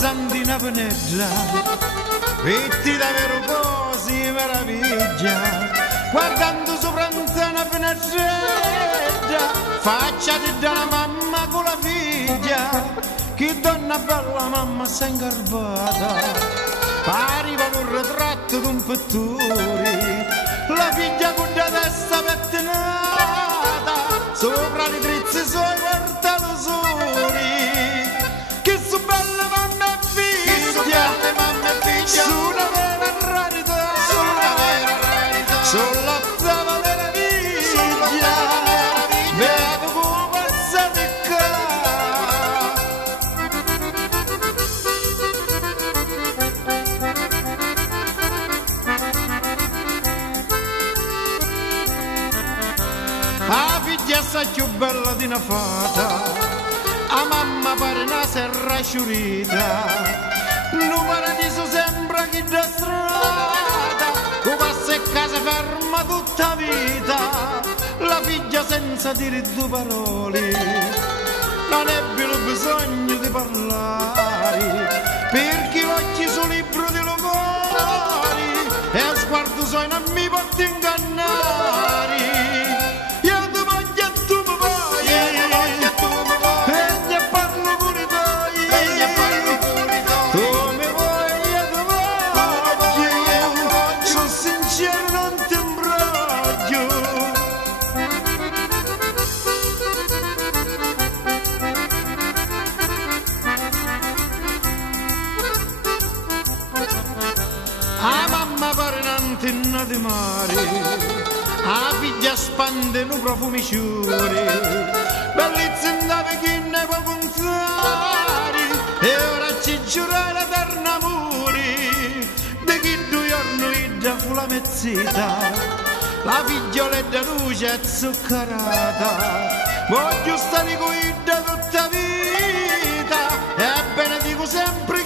santina penedra, vetti davvero così meraviglia, guardando sopra una finestrella, facciati da una mamma con la figlia, che donna bella mamma si è ingarbata. Arriva un ritratto d'un pittore, la figlia con la testa pettinata, sopra le trizze suoi portalusuri, che su belle mamma e figlia, su una vera rarità, sull'ottava meraviglia, vedo come passate qua. La figlia sta più bella di una fata, la mamma pare una serra sciurita, un paradiso sembra chi da strada, tu passa e casa ferma tutta vita, la figlia senza dire due parole, non ebbe il bisogno di parlare, perché l'occhio sul libro di logori, e lo sguardo suo non mi porta ingannare. A mamma pare un'antenna di mare, a figlia spande un profumi sciuri, bellezza in da vecchina può contare, e ora ci giura l'eterno amore, di chi 2 giorni già fu la mezzita, la figlioletta luce è zuccherata, voglio stare con ida tutta vita, e bene dico sempre